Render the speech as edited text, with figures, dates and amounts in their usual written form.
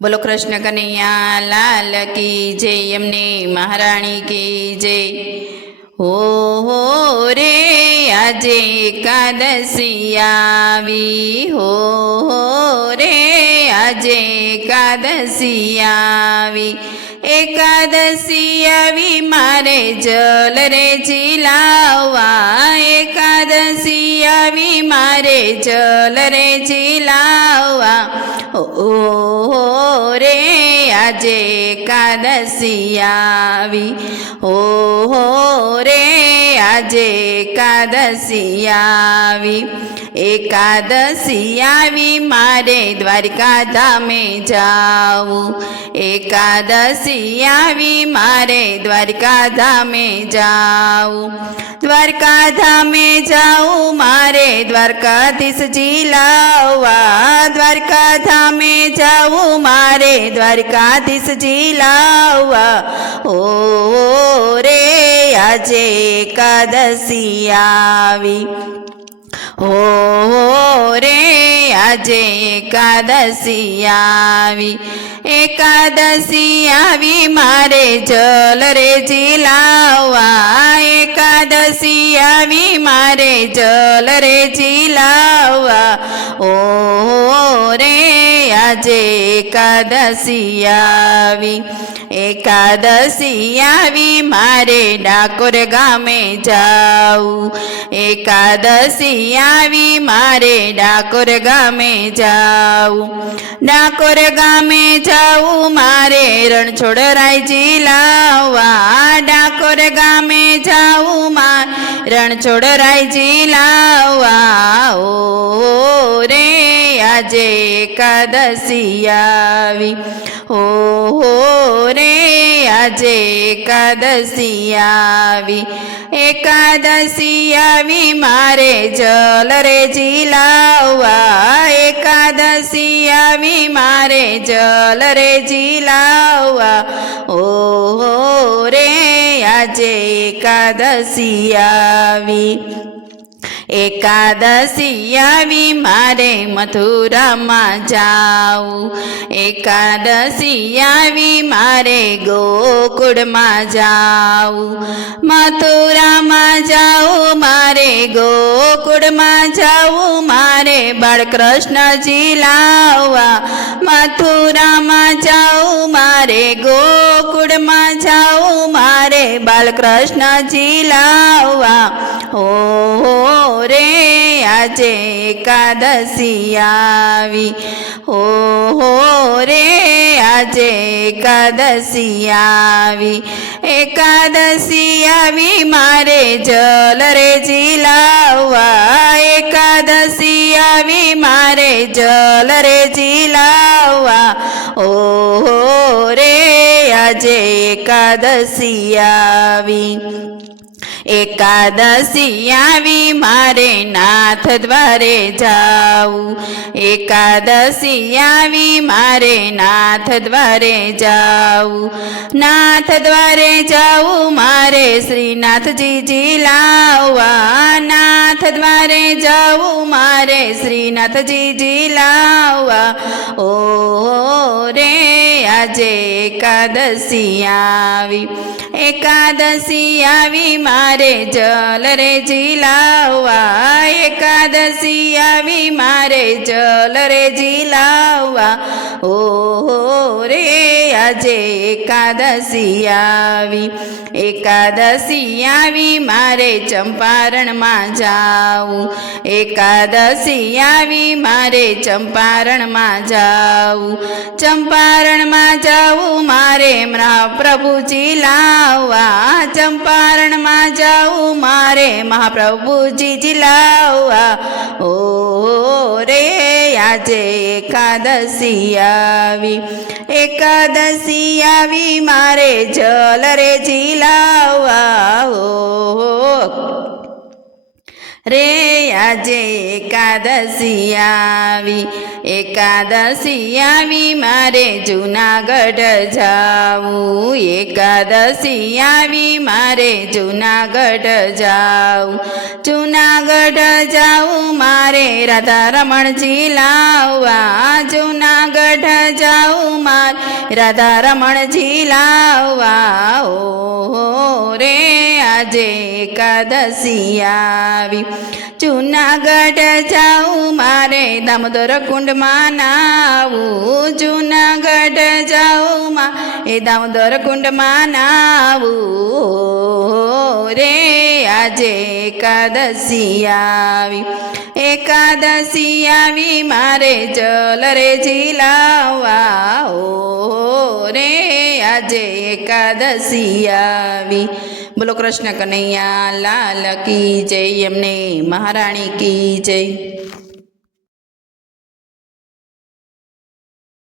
બોલો કૃષ્ણ કનૈયા લાલ કી જય, એમને મહારાણી કી જય। હો રે આજે એકાદશી આવી, હો રે આજે એકાદશી આવી, એકાદશી આવી મારે જલ રે ઝીલાવવા, એકાદશી આવી મારે જલ રે ઝીલાવવા। ઓ રે આજે એકાદશી આવી, ઓ રે આજે એકાદશી આવી, એકાદશી આવી મારે દ્વારકા ધામે જાવું, એકાદશી આવી મારે દ્વારકા ધામે જાવું, દ્વારકા ધામે જાવું મારે દ્વારકાધીશ ઝીલાવવા, દ્વારકા ધામે જાવું મારે દ્વારકાધીશ ઝીલાવવા। ઓ રે આજે એકાદશી આવી, ઓ રે આજે એકાદશી આવી, એકાદશી આવી મારે જલ રે ઝીલાવવા, એકાદશી આવી મારે જલ રે ઝીલાવવા। ઓ રે આજે એકાદશી આવી, એકાદશી આવી મારે ડાકોર ગામે જાવું, એકાદશી આવી મારે ડાકોર ગામે જાવું, ડાકોર ગામે જાવું મારે રણછોડરાય ઝીલાવવા, ડાકોર ગામે જાવું મારે રણછોડરાય ઝીલાવવા। ઓ રે આજે એકાદશી આવી, ઓ રે આજે એકાદશી આવી, એકાદશી આવી મારે જલ રે ઝીલાવવા, એકાદશી આવી મારે જલ રે ઝીલાવવા। ઓ રે આજે એકાદશી આવી, એકાદશી આવી મારે મથુરામાં જાવું, એકાદશી આવી મારે ગોકુળમાં જાવું, મથુરામાં જાવું મારે ગોકુળમાં જાવું મારે બાળકૃષ્ણ ઝીલાવવા, મથુરામાં જાવું મારે ગોકુળમાં જાવું મારે બાળકૃષ્ણ ઝીલાવવા। ઓ રે આજે એકાદશી આવી, ઓ રે આજે એકાદશી આવી, એકાદશી આવી મારે જલ રે ઝીલાવવા, એકાદશી આવી મારે જલ રે ઝીલાવવા। ઓ રે આજે એકાદશી આવી, એકાદશી આવી મારે નાથ દ્વારે જાવું, એકાદશી આવી મારે નાથ દ્વારે જાવું, નાથ દ્વારે જાવું મારે શ્રીનાથજી ઝીલાવવા, નાથ દ્વારે જાવું મારે શ્રીનાથજી ઝીલાવવા। ઓ રે આજે એકાદશી આવી, એકાદશી આવી મારે જલ રે ઝીલાવવા, એકાદશી આવી મારે જલ રે ઝીલાવવા। ઓ રે આજે એકાદશી આવી, એકાદશી આવી મારે ચંપારણમાં જાવું, એકાદશી આવી મારે ચંપારણમાં જાવું, ચંપારણમાં જાવું મારે મહાપ્રભુ ઝીલાવવા, ચંપારણમાં જાવું મારે મહાપ્રભુજી ઝીલાવવા। ઓ રે આજે એકાદશી આવી, એકાદશી આવી મારે જલ રે ઝીલાવવા। ઓ રે આજે એકાદશી આવી, એકાદશી આવી મારે જૂનાગઢ જાવું, એકાદશી આવી મારે જૂનાગઢ જાવું, જૂનાગઢ જાવું મારે રાધા રમણજી લાવવા, જૂનાગઢ જાવું માર રાધા રમણ ઝીલાવવા હો રે આજે એકાદશી આવી જૂનાગઢ જાઉં મારે દામોદર કુંડમાં નાવું જૂનાગઢ જાઉં માં એ દામોદર કુંડમાં નાવું રે આજે એકાદશી આવી એકાદશી આવી મારે જલ રે ઝીલાવવા હો રે આજે એકાદશી આવી બોલો કૃષ્ણ કનૈયા લાલ કી જય એમને મહારાણી કી જય